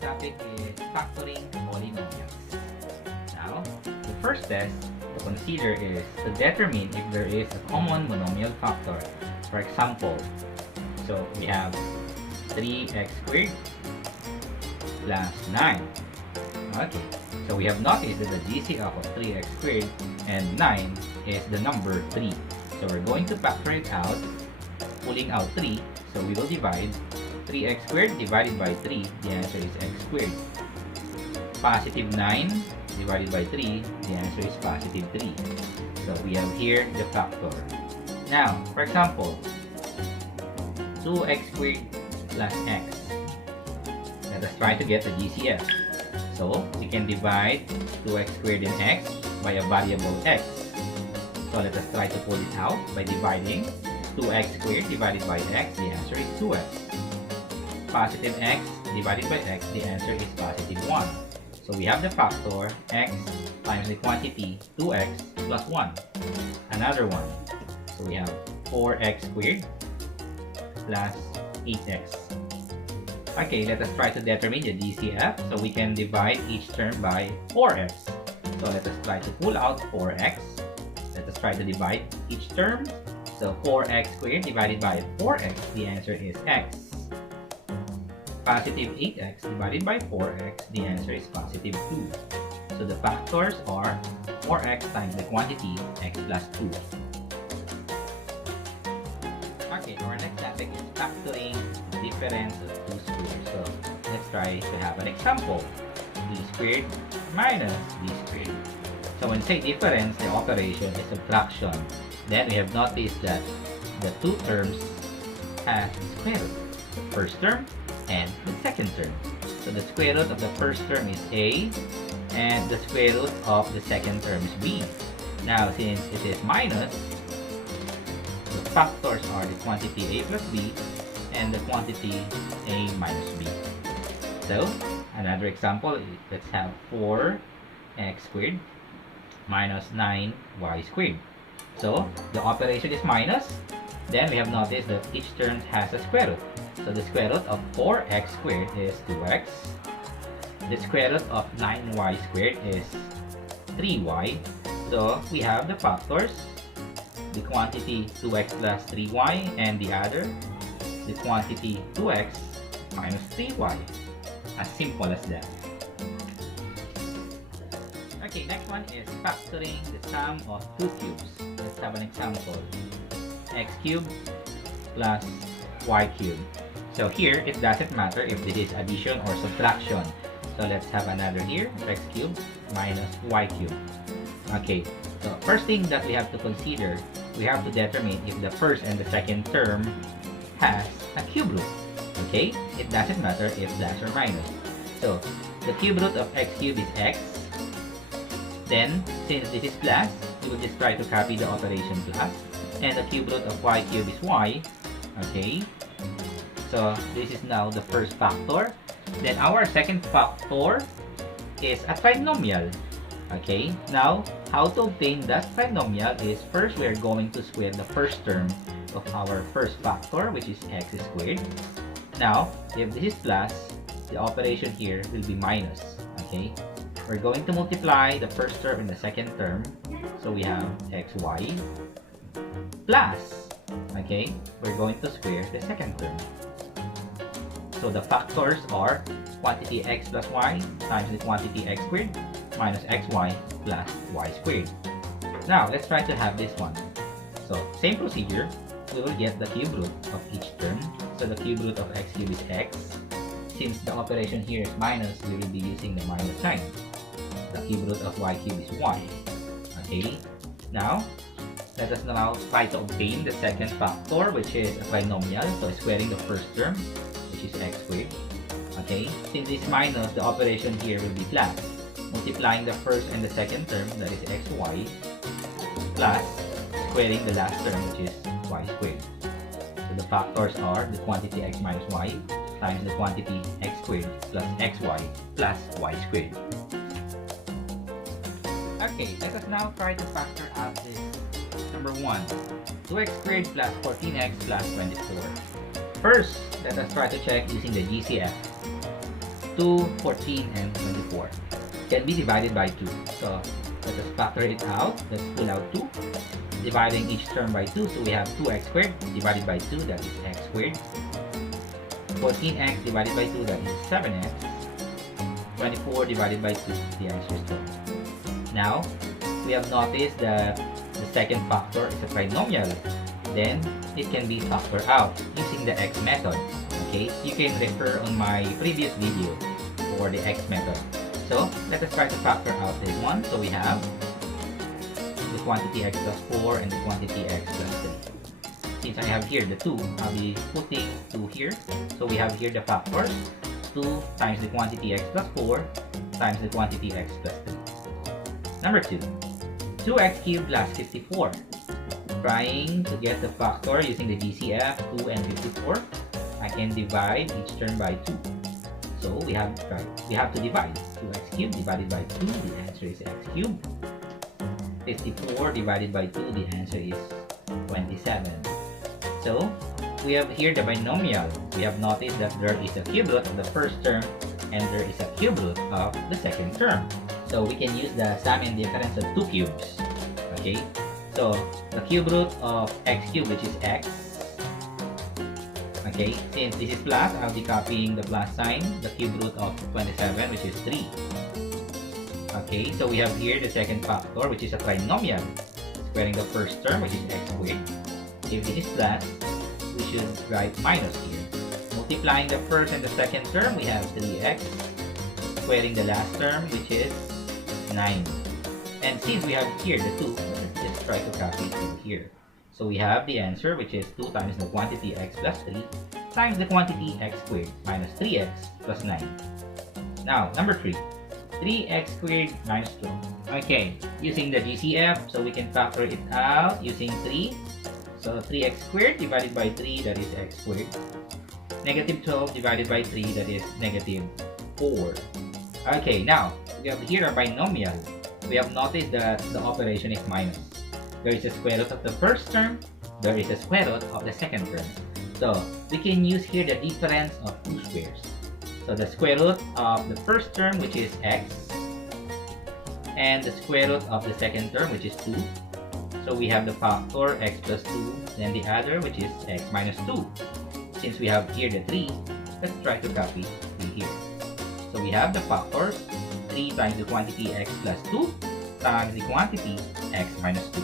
topic is factoring polynomials. Now, the first test to consider is to determine if there is a common monomial factor. For example, so we have 3x squared plus 9. Okay, so we have noticed that the GCF of 3x squared and 9 is the number 3. So we're going to factor it out, pulling out 3. So we will divide 3x squared divided by 3, the answer is x squared. Positive 9 divided by 3, the answer is positive 3. So we have here the factor. Now, for example, 2x squared plus x. Let us try to get the GCF. So we can divide 2x squared in x by a variable x. So let us try to pull it out by dividing 2x squared divided by x, the answer is 2x. Positive x divided by x, the answer is positive 1. So we have the factor x times the quantity 2x plus 1. Another one. So we have 4x squared plus 8x. Okay, let us try to determine the GCF. So we can divide each term by 4x. So let us try to pull out 4x. Let us try to divide each term. So 4x squared divided by 4x, the answer is x. Positive 8x divided by 4x, the answer is positive 2. So the factors are 4x times the quantity x plus 2. Okay, our next topic is factoring the difference of two squares. So let's try to have an example. B squared minus b squared. So when say difference, the operation is subtraction. Then we have noticed that the two terms have square root. The first term and the second term. So the square root of the first term is a, and the square root of the second term is b. Now, since it is minus, the factors are the quantity a plus b and the quantity a minus b. So, another example, let's have 4x squared minus 9y squared. So, the operation is minus. Then we have noticed that each term has a square root. So the square root of 4x squared is 2x. The square root of 9y squared is 3y. So we have the factors. The quantity 2x plus 3y and the other, the quantity 2x minus 3y. As simple as that. Okay, next one is factoring the sum of two cubes. Let's have an example. X cubed plus y cubed. So here, it doesn't matter if this is addition or subtraction. So let's have another here, x cubed minus y cubed. Okay, so first thing that we have to consider, we have to determine if the first and the second term has a cube root. Okay, it doesn't matter if plus or minus. So the cube root of x cubed is x. Then, since this is plus, we will just try to copy the operation plus. And the cube root of y cubed is y. Okay, so this is now the first factor. Then our second factor is a trinomial. Okay, now how to obtain that trinomial is first we are going to square the first term of our first factor, which is x squared. Now, if this is plus, the operation here will be minus. Okay, we're going to multiply the first term and the second term. So we have xy plus, okay, we're going to square the second term. So the factors are quantity x plus y times the quantity x squared minus xy plus y squared. Now, let's try to have this one. So, same procedure, we will get the cube root of each term. So the cube root of x cubed is x. Since the operation here is minus, we will be using the minus sign. The cube root of y cubed is y. Okay, now, let us now try to obtain the second factor, which is a trinomial. So squaring the first term, which is x squared. Okay, since it's minus, the operation here will be plus. Multiplying the first and the second term, that is xy, plus squaring the last term, which is y squared. So the factors are the quantity x minus y times the quantity x squared plus xy plus y squared. Okay, let us now try to factor out this. Number 1, 2x squared plus 14x plus 24. First, let us try to check using the GCF. 2, 14, and 24 can be divided by 2. So let us factor it out. Let's pull out 2. Dividing each term by 2, so we have 2x squared divided by 2, that is x squared. 14x divided by 2, that is 7x. 24 divided by 2, the answer is 12. Now, we have noticed that the second factor is a trinomial. Then, it can be factored out using the x method. Okay, you can refer on my previous video for the x method. So, let us try to factor out this one. So, we have the quantity x plus 4 and the quantity x plus 3. Since I have here the 2, I'll be putting 2 here. So, we have here the factors. 2 times the quantity x plus 4 times the quantity x plus 3. Number 2. 2x cubed plus 54. Trying to get the factor using the GCF, 2 and 54. I can divide each term by 2. So we have to divide. 2x cubed divided by 2, the answer is x cubed. 54 divided by 2, the answer is 27. So we have here the binomial. We have noticed that there is a cube root of the first term and there is a cube root of the second term. So we can use the sum and difference of 2 cubes. Okay, so the cube root of x cubed, which is x. Okay, since this is plus, I'll be copying the plus sign. The cube root of 27, which is 3. Okay, so we have here the second factor, which is a trinomial. Squaring the first term, which is x squared. If this is plus, we should write minus here. Multiplying the first and the second term, we have 3x. Squaring the last term, which is 9. And since we have here the 2, let's just try to copy it here. So we have the answer, which is 2 times the quantity x plus 3 times the quantity x squared minus 3x plus 9. Now, number 3. 3x squared minus 12. Okay, using the GCF, so we can factor it out using 3. So 3x squared divided by 3, that is x squared. Negative 12 divided by 3, that is negative 4. Okay, now, we have here a binomial. We have noticed that the operation is minus. There is a square root of the first term. There is a square root of the second term. So, we can use here the difference of 2 squares. So, the square root of the first term, which is x, and the square root of the second term, which is 2. So, we have the factor x plus 2, then the other, which is x minus 2. Since we have here the 3, let's try to copy 3 here. So, we have the factors. 3 times the quantity x plus 2 times the quantity x minus 2.